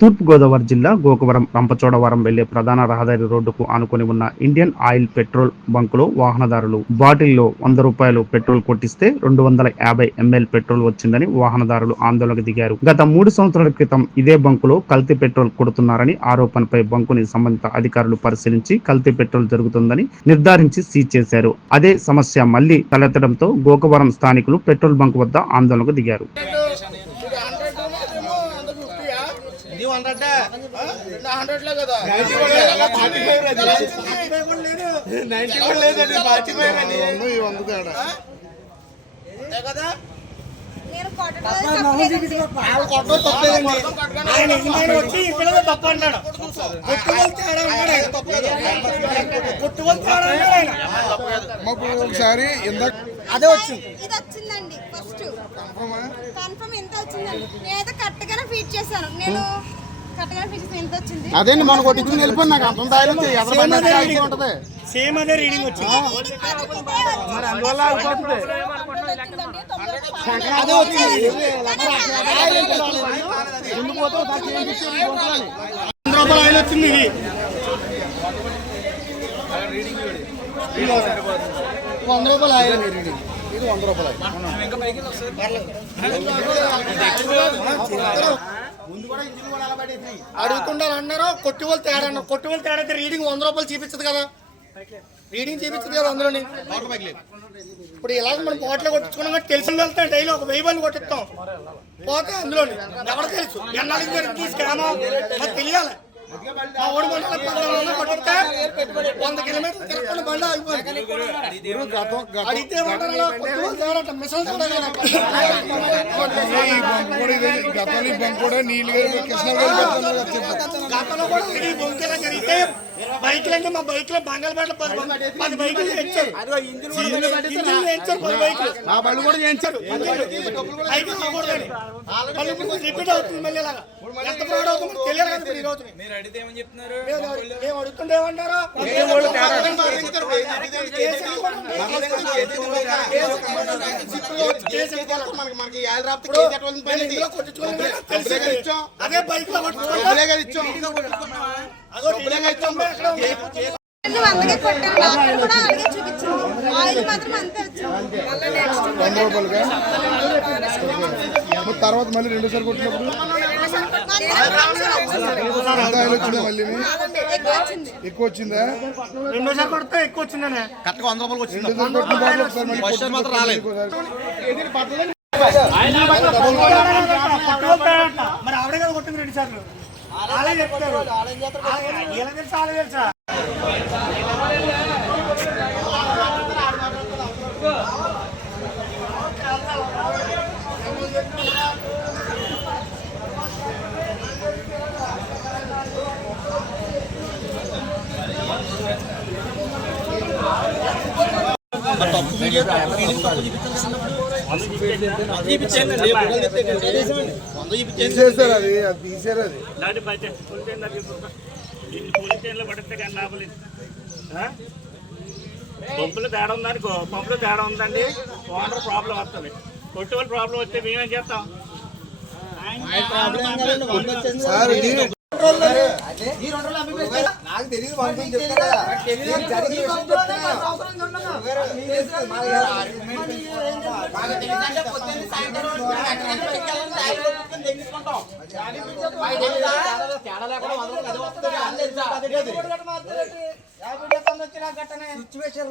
తూర్పుగోదావరి జిల్లా గోకవరం రంపచోడవరం వెళ్లే ప్రధాన రహదారి రోడ్డుకు ఆనుకొని ఉన్న ఇండియన్ ఆయిల్ పెట్రోల్ బంకులో వాహనదారులు బాటిల్లో ₹100 పెట్రోల్ కొట్టిస్తే 250 ml పెట్రోల్ వచ్చిందని వాహనదారులు ఆందోళనకు దిగారు. గత 3 సంవత్సరాల క్రితం ఇదే బంకులో కల్తీ పెట్రోల్ కొడుతున్నారని ఆరోపణపై బంకుని సంబంధిత అధికారులు పరిశీలించి కల్తీ పెట్రోల్ జరుగుతుందని నిర్ధారించి సీజ్ చేశారు. అదే సమస్య మళ్లీ తలెత్తడంతో గోకవరం స్థానికులు పెట్రోల్ బంక్ వద్ద ఆందోళనకు దిగారు. ఒకసారి అదే వచ్చింది ఇది వచ్చిందండి ఫస్ట్ కన్ఫర్మ్ ఎంత వచ్చిందండి నేనైతే కరెక్ట్గానే ఫీడ్ చేశాను నేను కరెక్ట్గా ఫీడ్ చేశాను ఎంత వచ్చింది అదేండి మనం కొట్టించుకుని వెళ్ళిపోయి నాకు అంత ఉంటుంది సేమ్ అదే రీడింగ్ వచ్చింది మరి అందువల్ల అయిపోతుంది అదే వచ్చింది రూపాయలు వచ్చింది ఇది ₹100 ఆయిల్ ఇది ₹100 అడుగుతుండాలి అన్నారు. కొట్టుకోలు తేడా అన్నారు. కొట్టుకోలు తేడా అయితే రీడింగ్ ₹100 చూపించదు కదా, రీడింగ్ చూపించదు కదా అందులోని. ఇప్పుడు ఇలాగ మనం బాటిల్ కొట్టించుకున్నాం కాబట్టి తెలిసిన వెళ్తాం డైలీ ఒక 1000 కొట్టిస్తాం పోతే అందులోని ఎవరు తెలుసు ఎన్నాళ్ళకి జరిగింది స్కామ్ మాకు తెలియాలి. మా ఓడి బండి కొట్టిస్తే 100 కిలోమీటర్లు తిరగకుండా బండి ఆగిపోయింది. అడిగితే గతంలో కూడా బొంకేలా జరిగితే బైక్లు అంటే మా బైక్ లో బంగాళపేట 10 బైకులు చేయించారు. 10 బైకులు నా బళ్ళు కూడా చేయించారు. రిపీట్ అవుతుంది మళ్ళీ ఇలాగా ఎంత ఫ్రాడ్ అవుతుందో తెలియదు కదా ఈ రోజు. మేము అడుగుతుంటే ఏమంటారు అదే బైక్ లో అందుకే కొట్టాను కూడా అలాగే చూపించింది. ఆయిల్ మాత్రం అంతే వచ్చింది. ₹100 తర్వాత మళ్ళీ 2 సార్లు కొట్టినప్పుడు ఎక్కువ వచ్చిందా? రెండోసారి కొడితే ఎక్కువ వచ్చిందనే కరెక్ట్గా ₹100 వచ్చింది. మరి ఆవిడే కదా కొట్టింది 2 సార్లు. అలాగే చెప్తారు ఎలా తెలుసా అలా తెలుసా తీసేసారు అది తీసారు అది పంపులు తేడా ఉందనుకో, పంపులు తేడా ఉందండి, ఓనర్ ప్రాబ్లం వస్తుంది. కొట్టువల్ ప్రాబ్లం వస్తే మేమేం చేస్తాం? నాకు తెలియదు సిచ్యువేషన్